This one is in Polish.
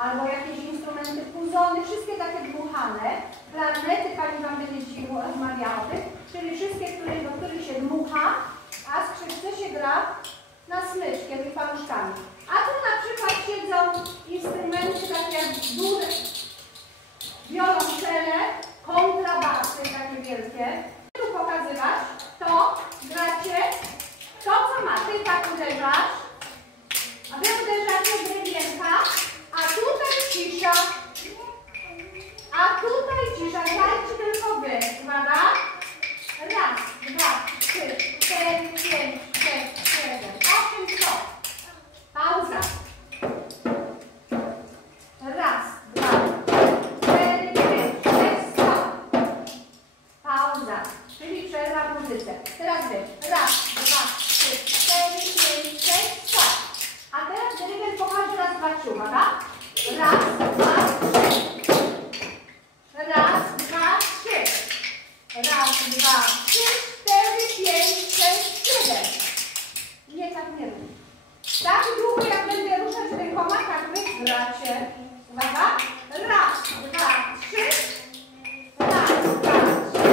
albo jakieś instrumenty puzony, wszystkie takie dmuchane. Klarnety, pani wam będzie dzisiaj rozmawiała o tym, czyli wszystkie, do których się dmucha, a skrzypce się gra na smyczkę i paluszkami. A tu na przykład siedzą instrumenty takie jak duże wioloncele, kontrabasy takie wielkie. Tu pokazywać, to gracie to, co ma. Ty tak uderzasz, a wy uderzacie dyrygenta, a tutaj cisza. A tutaj cisza. Grajcie tylko wy. Uwaga. Raz, dwa, 3, 4, 5, 6, 7, 8, stop. Pauza. Raz, dwa, 4, 5, 6, stop. Pauza. Czyli przerwa w muzyce. Teraz wy. Raz, dwa, 3, 4, 5, 6, stop. A teraz dyrygent pokaże raz, dwa, 3. Uwaga. Raz, dwa, 3. Raz, dwa, 3. Raz, dwa, 3, 4, 5, 6, 7. Nie, tak nie rób. Tak długo, jak będę ruszać rękoma, tak wy gracie. Uwaga. Raz, dwa, 3. Raz, dwa, 3.